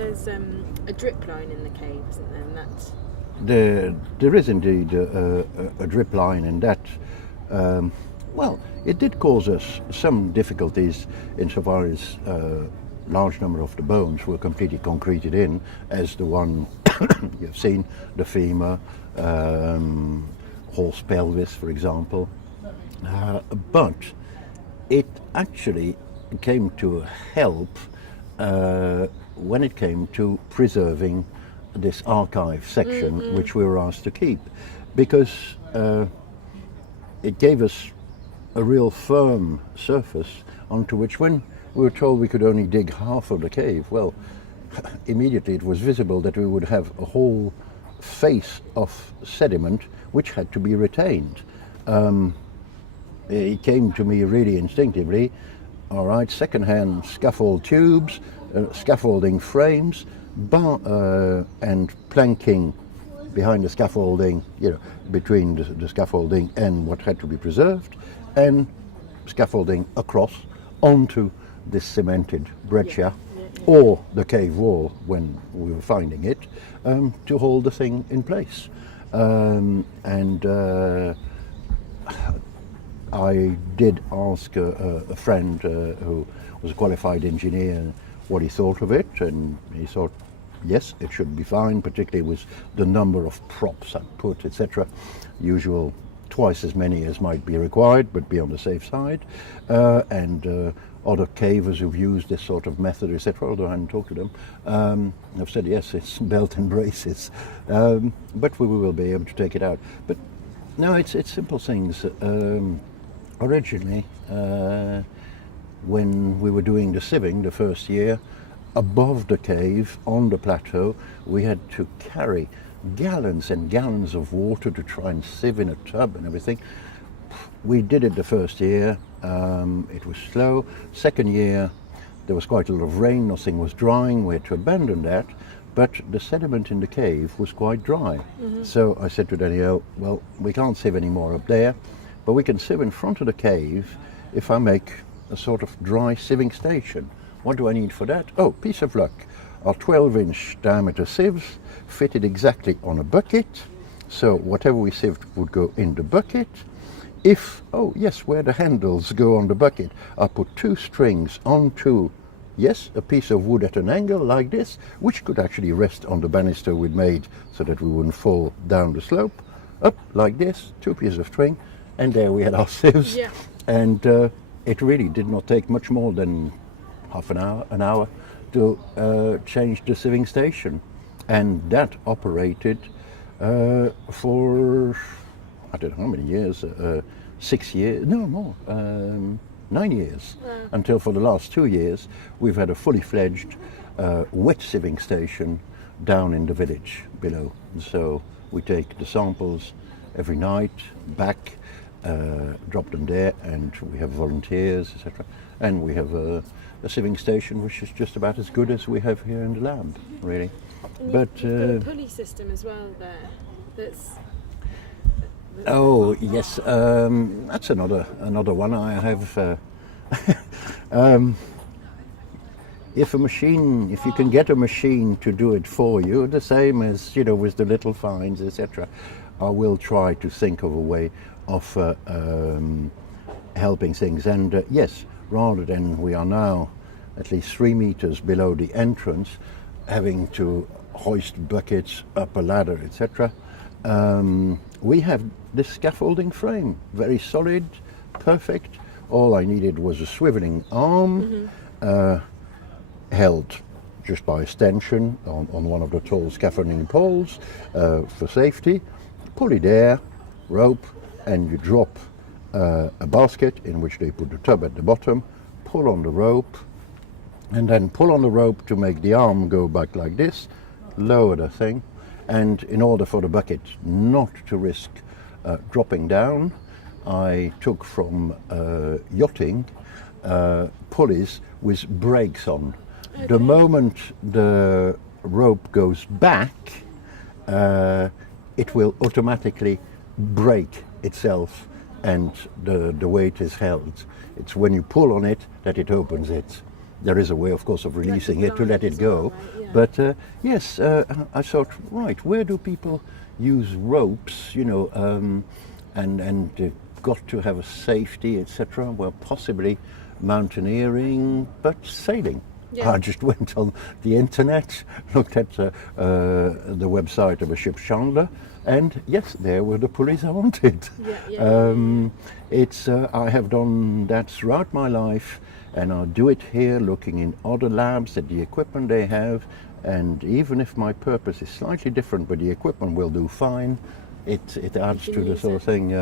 there's a drip line in the cave, isn't there? And that's... There is indeed a drip line, and that, well, it did cause us some difficulties insofar as large number of the bones were completely concreted in, as the one you've seen, the femur, horse pelvis, for example. But it actually came to help when it came to preserving this archive section, which we were asked to keep, because it gave us a real firm surface onto which, when we were told we could only dig half of the cave, well, immediately it was visible that we would have a whole face of sediment which had to be retained. It came to me really instinctively, all right, second-hand scaffold tubes, scaffolding frames, and planking behind the scaffolding, between the scaffolding and what had to be preserved, and scaffolding across onto this cemented breccia or the cave wall when we were finding it, to hold the thing in place. I did ask a friend who was a qualified engineer what he thought of it, and he thought, yes, it should be fine, particularly with the number of props I put, etc. Usual twice as many as might be required, but be on the safe side. And other cavers who've used this sort of method, etc., although I hadn't talked to them, have said, yes, it's belt and braces, but we will be able to take it out. But no, it's simple things. Originally, when we were doing the sieving the first year, above the cave, on the plateau, we had to carry gallons and gallons of water to try and sieve in a tub and everything. We did it the first year, it was slow. Second year, there was quite a lot of rain, nothing was drying, we had to abandon that, but the sediment in the cave was quite dry. So I said to Danielle, well, we can't sieve any more up there, but we can sieve in front of the cave if I make a sort of dry sieving station. What do I need for that? Oh, piece of luck. Our 12-inch diameter sieves fitted exactly on a bucket, so whatever we sieved would go in the bucket. If, oh yes, where the handles go on the bucket, I put 2 strings onto, yes, a piece of wood at an angle like this, which could actually rest on the banister we'd made so that we wouldn't fall down the slope. Up like this, 2 pieces of string, and there we had our sieves. Yeah. And it really did not take much more than half an hour to change the sieving station. And that operated for, I don't know how many years, 6 years, no more, 9 years. Wow. Until for the last 2 years, we've had a fully fledged wet sieving station down in the village below. So we take the samples every night back, drop them there, and we have volunteers, etc. And we have a sieving station which is just about as good as we have here in the lab, really. And But you've got a pulley system as well there. That's oh yes, that's another one I have. If you can get a machine to do it for you, the same as with the little finds, etc., I will try to think of a way of helping things. And yes, rather than we are now at least 3 meters below the entrance, having to hoist buckets up a ladder, etc., we have this scaffolding frame, very solid, perfect. All I needed was a swiveling arm, held just by extension on one of the tall scaffolding poles for safety. Pulley there, rope, and you drop a basket in which they put the tub at the bottom, pull on the rope, and then pull on the rope to make the arm go back like this, lower the thing, and in order for the bucket not to risk dropping down, I took from yachting pulleys with brakes on. Okay. The moment the rope goes back, it will automatically break itself and the weight is held. It's when you pull on it that it opens it. There is a way, of course, of releasing it to let it blind as well, go. right? Yeah. But yes, I thought, right, where do people use ropes, and got to have a safety, etc. Well, possibly mountaineering, but sailing. Yeah. I just went on the internet, looked at the website of a ship chandler, and yes, there were the pulleys I wanted. I have done that throughout my life, and I'll do it here, looking in other labs at the equipment they have, and even if my purpose is slightly different, but the equipment will do fine, it adds to the sort of thing.